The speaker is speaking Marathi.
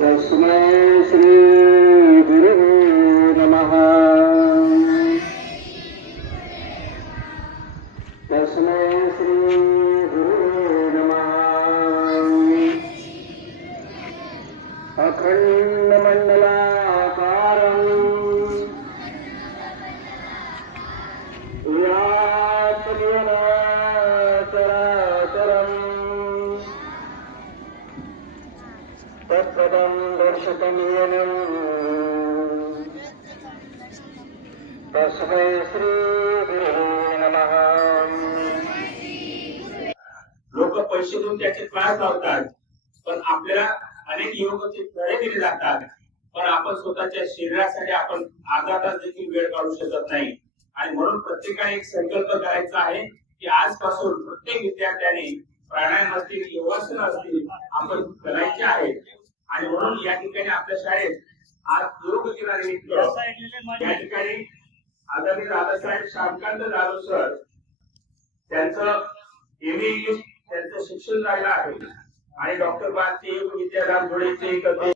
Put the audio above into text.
तस्मै श्री गुरुवे नमः। तस्मै श्री गुरुवे नमः। तत्पदं दर्शितं तस्मै श्रीगुरुवे नमः। लोक पैसे देऊन त्याचे क्लास लावतात पण आपल्याला अनेक योगाचे धडे दिले जातात. पण आपण स्वतःच्या शरीरासाठी आपण अर्धा तास देखील वेळ काढू शकत नाही. आणि म्हणून प्रत्येकाने एक संकल्प करायचा आहे की आजपासून प्रत्येक विद्यार्थ्याने प्राणायाम असतील योगासन असतील आपण करायचे आहेत. म्हणून या ठिकाणी आपल्या शाळेत आज दिनानिमित्त या ठिकाणी आदरणीय दादासाहेब श्यामकांत जाधव सर त्यांचं एम इंग्लिश त्यांचं शिक्षण झालं आहे. आणि डॉक्टर भारती विद्याधाम धुळेचे